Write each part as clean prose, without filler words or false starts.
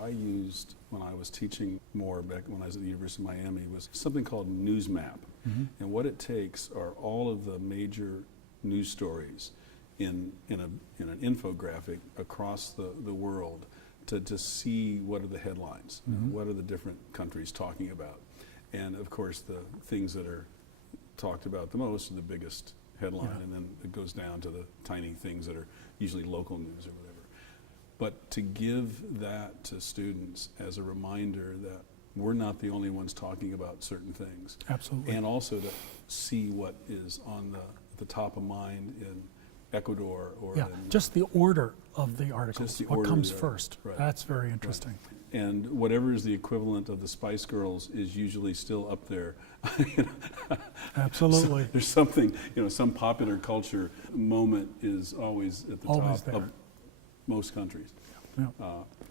I used, when I was teaching more back when I was at the University of Miami, was something called Newsmap. And what it takes are all of the major news stories in an infographic across the world to see what are the headlines, what are the different countries talking about. And of course the things that are talked about the most are the biggest headline, and then it goes down to the tiny things that are usually local news or whatever. But to give that to students as a reminder that we're not the only ones talking about certain things. Absolutely. And also to see what is on the top of mind in Ecuador or in just the order of the articles, what comes first. Right. That's very interesting. Right. And whatever is the equivalent of the Spice Girls is usually still up there. Absolutely. So there's something, some popular culture moment is always at the top there. of most countries. Yeah.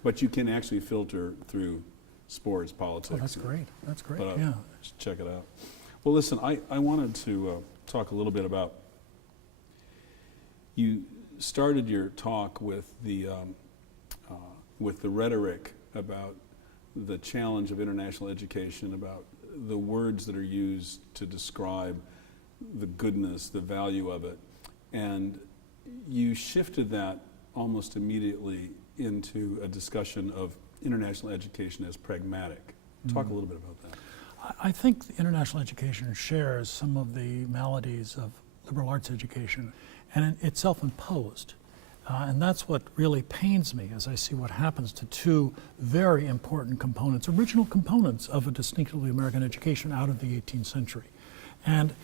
But you can actually filter through sports, politics. Oh, that's great. That's great. But, yeah. Just check it out. Well, listen, I wanted to talk a little bit about, you started your talk with the rhetoric about the challenge of international education, about the words that are used to describe the goodness, the value of it. And you shifted that almost immediately into a discussion of international education as pragmatic. Talk a little bit about that. I think international education shares some of the maladies of liberal arts education, and it's self-imposed. And that's what really pains me as I see what happens to two very important components, original components of a distinctively American education out of the 18th century. And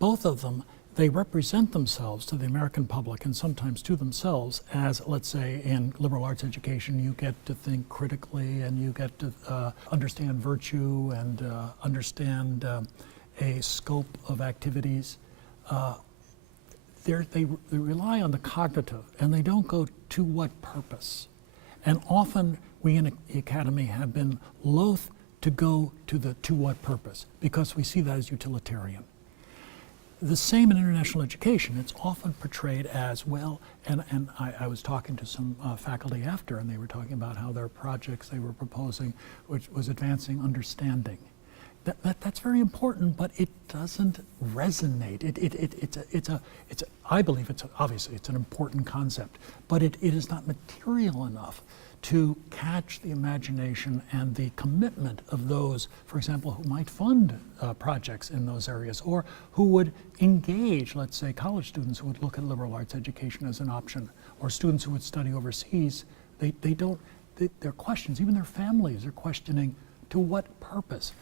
both of them, they represent themselves to the American public and sometimes to themselves as, let's say, in liberal arts education, you get to think critically and you get to understand virtue and understand a scope of activities. They rely on the cognitive, and they don't go to what purpose. And often we in the academy have been loath to go to the to what purpose because we see that as utilitarian. The same in international education. It's often portrayed as, well, and I was talking to some faculty after, and they were talking about how their projects they were proposing, which was advancing understanding. That's very important, but it doesn't resonate. I believe obviously it's an important concept, but it is not material enough to catch the imagination and the commitment of those, for example, who might fund projects in those areas, or who would engage, let's say, college students who would look at liberal arts education as an option, or students who would study overseas. Their questions, even their families are questioning, to what purpose?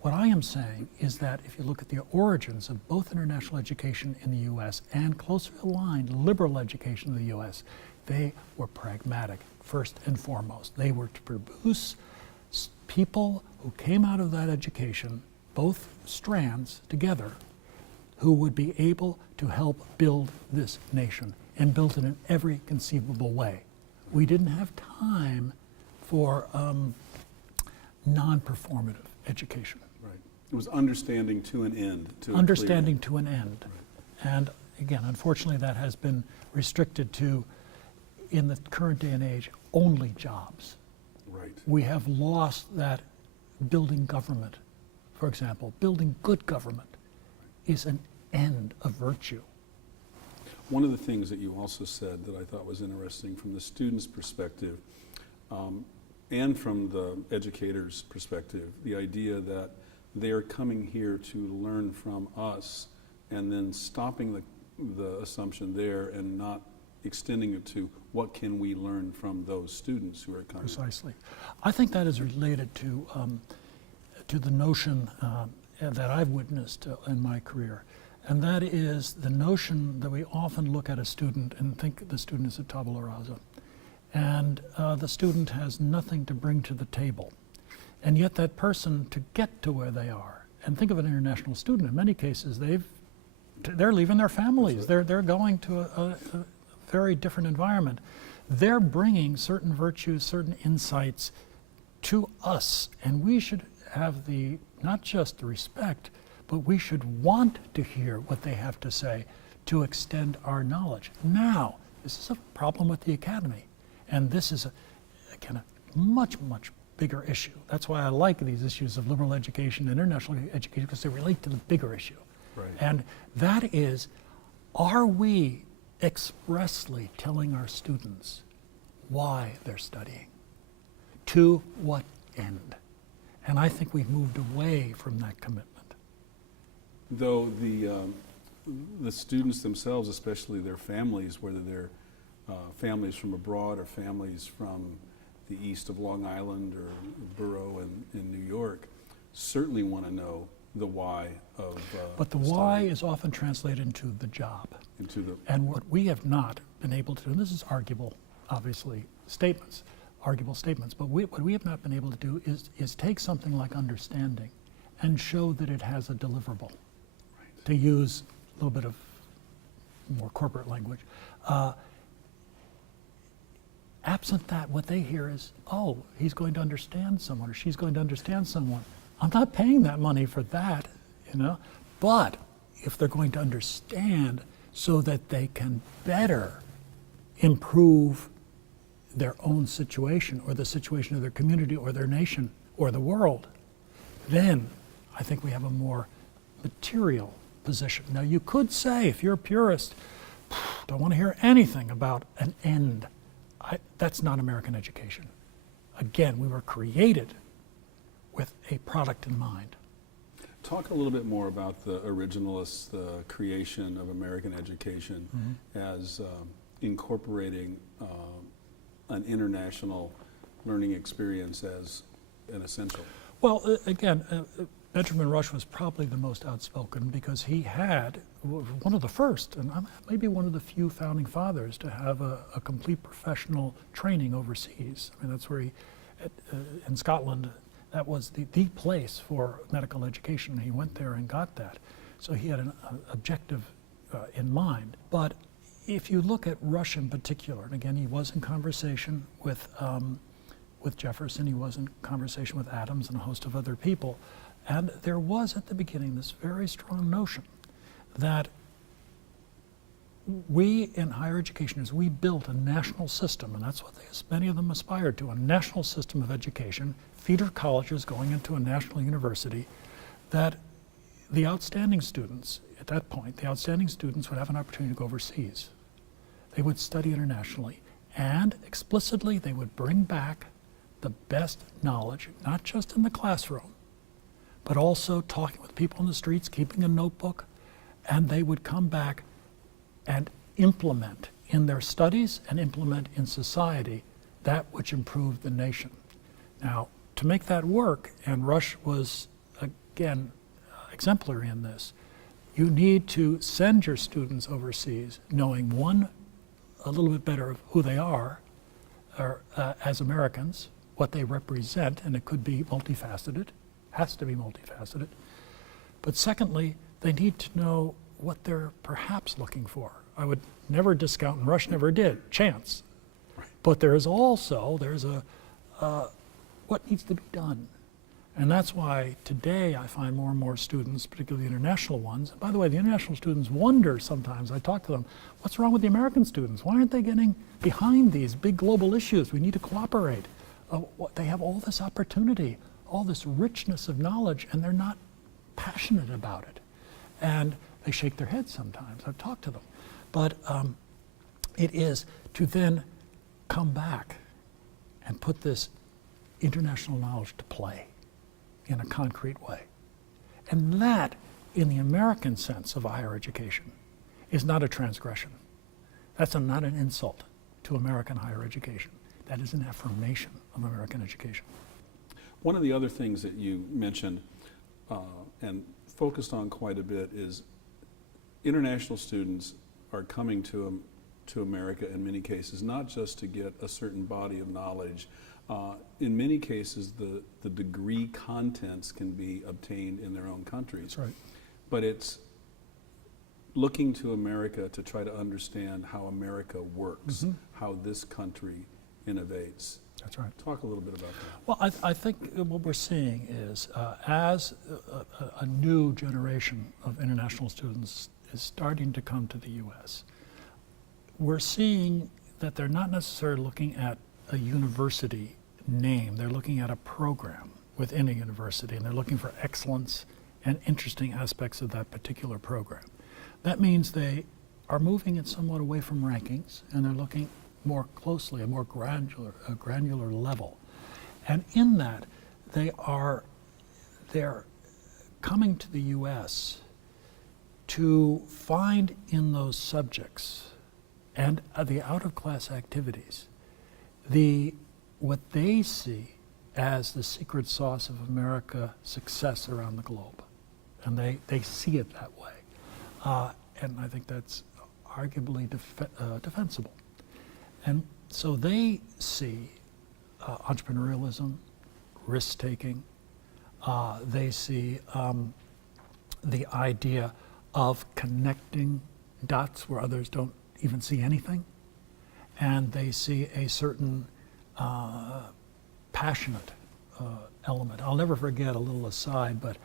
What I am saying is that if you look at the origins of both international education in the U.S. and closely aligned liberal education in the U.S., they were pragmatic, first and foremost. They were to produce people who came out of that education, both strands together, who would be able to help build this nation and build it in every conceivable way. We didn't have time for non-performative education. Right. It was understanding to an end. Understanding to an end. Right. And again, unfortunately, that has been restricted to, in the current day and age, only jobs. Right. We have lost that building government, for example. Building good government is an end of virtue. One of the things that you also said that I thought was interesting from the student's perspective, and from the educator's perspective, the idea that they are coming here to learn from us and then stopping the assumption there and not extending it to what can we learn from those students who are coming. Precisely. I think that is related to the notion that I've witnessed in my career, and that is the notion that we often look at a student and think the student is a tabula rasa. And the student has nothing to bring to the table. And yet that person, to get to where they are, and think of an international student, in many cases they're leaving their families, they're going to a very different environment. They're bringing certain virtues, certain insights to us, and we should have not just the respect, but we should want to hear what they have to say to extend our knowledge. Now, this is a problem with the academy. And this is, again, much, much bigger issue. That's why I like these issues of liberal education and international education, because they relate to the bigger issue. Right. And that is, are we expressly telling our students why they're studying? To what end? And I think we've moved away from that commitment. Though the students themselves, especially their families, whether they're families from abroad or families from the east of Long Island or borough in New York, certainly want to know the why of But the why is often translated into the job. And what we have not been able to do, and this is arguable, obviously, arguable statements, but what we have not been able to do is take something like understanding and show that it has a deliverable. Right. To use a little bit of more corporate language. Absent that, what they hear is, oh, he's going to understand someone or she's going to understand someone. I'm not paying that money for that, you know. But if they're going to understand so that they can better improve their own situation or the situation of their community or their nation or the world, then I think we have a more material position. Now you could say, if you're a purist, don't want to hear anything about an end. That's not American education. Again, we were created with a product in mind. Talk a little bit more about the originalists, the creation of American education as incorporating an international learning experience as an essential. Well, again, Benjamin Rush was probably the most outspoken because he had one of the first, and maybe one of the few founding fathers to have a complete professional training overseas. I mean, that's where in Scotland, that was the place for medical education. He went there and got that. So he had an objective in mind. But if you look at Rush in particular, and again, he was in conversation with Jefferson, he was in conversation with Adams and a host of other people, and there was at the beginning this very strong notion that we in higher education, as we built a national system, and that's what many of them aspired to, a national system of education, feeder colleges going into a national university, that the outstanding students, at that point, the outstanding students would have an opportunity to go overseas. They would study internationally, and explicitly they would bring back the best knowledge, not just in the classroom, but also talking with people in the streets, keeping a notebook, and they would come back and implement in their studies and implement in society that which improved the nation. Now, to make that work, and Rush was, again, exemplary in this, you need to send your students overseas knowing, one, a little bit better of who they are as Americans, what they represent, and it could be multifaceted, has to be multifaceted. But secondly, they need to know what they're perhaps looking for. I would never discount, and Rush never did, chance. Right. But there's what needs to be done. And that's why today I find more and more students, particularly the international ones, and by the way, the international students wonder sometimes, I talk to them, what's wrong with the American students? Why aren't they getting behind these big global issues? We need to cooperate. They have all this opportunity, all this richness of knowledge, and they're not passionate about it. And they shake their heads sometimes. I've talked to them. But it is to then come back and put this international knowledge to play in a concrete way. And that, in the American sense of higher education, is not a transgression. That's not an insult to American higher education. That is an affirmation of American education. One of the other things that you mentioned and focused on quite a bit is international students are coming to America in many cases, not just to get a certain body of knowledge. In many cases, the degree contents can be obtained in their own countries. That's right. But it's looking to America to try to understand how America works, how this country innovates. That's right. Talk a little bit about that. Well, I think what we're seeing is as a new generation of international students is starting to come to the U.S., we're seeing that they're not necessarily looking at a university name. They're looking at a program within a university, and they're looking for excellence and interesting aspects of that particular program. That means they are moving it somewhat away from rankings, and they're looking more closely, a more granular level. And in that, they're coming to the U.S. to find in those subjects and the out-of-class activities what they see as the secret sauce of America success around the globe. And they see it that way. And I think that's arguably defensible. And so they see entrepreneurialism, risk-taking. They see the idea of connecting dots where others don't even see anything. And they see a certain passionate element. I'll never forget, a little aside, but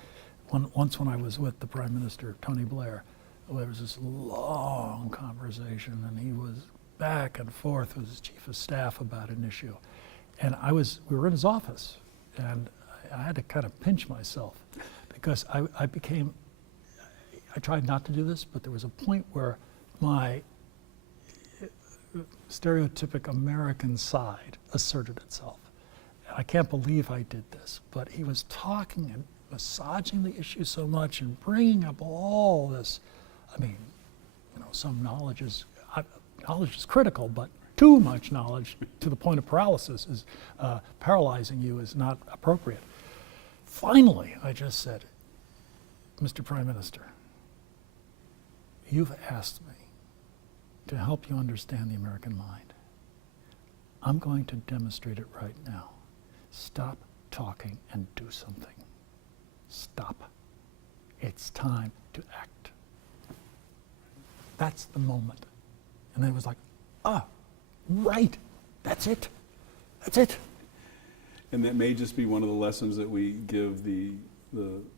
once when I was with the Prime Minister, Tony Blair, there was this long conversation, and he was back and forth with his chief of staff about an issue. And we were in his office, and I had to kind of pinch myself because I tried not to do this, but there was a point where my stereotypic American side asserted itself. I can't believe I did this, but he was talking and massaging the issue so much and bringing up all this. I mean, some knowledge is critical, but too much knowledge to the point of paralysis is paralyzing you is not appropriate. Finally, I just said, Mr. Prime Minister, you've asked me to help you understand the American mind. I'm going to demonstrate it right now. Stop talking and do something. Stop. It's time to act. That's the moment. And then it was like, right, that's it. That's it. And that may just be one of the lessons that we give the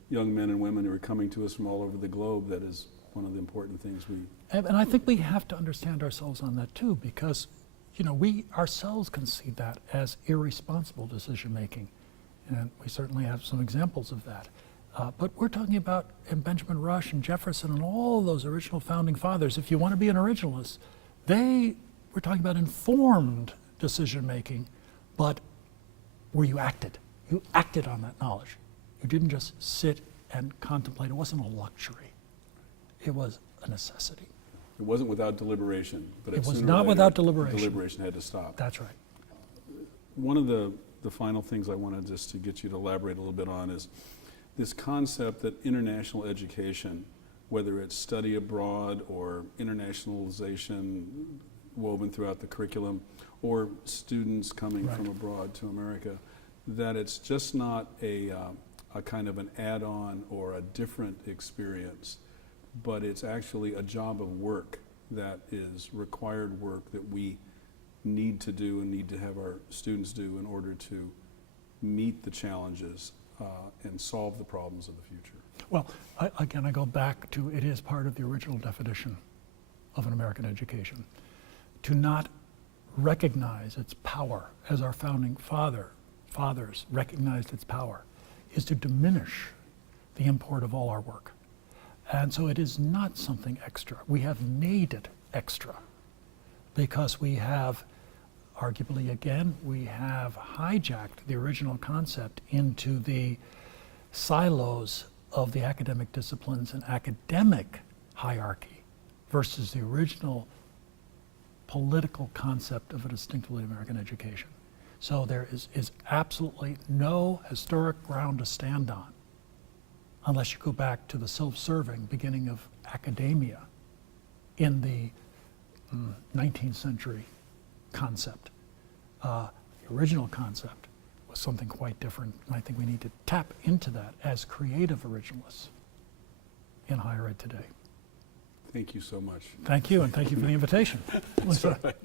young men and women who are coming to us from all over the globe. That is one of the important things we... And I think we have to understand ourselves on that too, because we ourselves can see that as irresponsible decision making. And we certainly have some examples of that. But we're talking about Benjamin Rush and Jefferson and all those original founding fathers. If you want to be an originalist, we're talking about informed decision making, but where you acted. You acted on that knowledge. You didn't just sit and contemplate. It wasn't a luxury. It was a necessity. It wasn't without deliberation, but it was not without deliberation. Deliberation had to stop. That's right. One of the final things I wanted just to get you to elaborate a little bit on is this concept that international education, whether it's study abroad or internationalization woven throughout the curriculum, or students coming from abroad to America, that it's just not a kind of an add-on or a different experience, but it's actually a job of work that is required work that we need to do and need to have our students do in order to meet the challenges and solve the problems of the future. Well, again, I go back to it is part of the original definition of an American education. To not recognize its power, as our founding fathers recognized its power, is to diminish the import of all our work. And so it is not something extra. We have made it extra because we have, arguably again, we have hijacked the original concept into the silos of the academic disciplines and academic hierarchy versus the original political concept of a distinctively American education. So there is absolutely no historic ground to stand on unless you go back to the self-serving beginning of academia in the 19th century concept. The original concept was something quite different, and I think we need to tap into that as creative originalists in higher ed today. Thank you so much. Thank you, and thank you for the invitation. That's all right.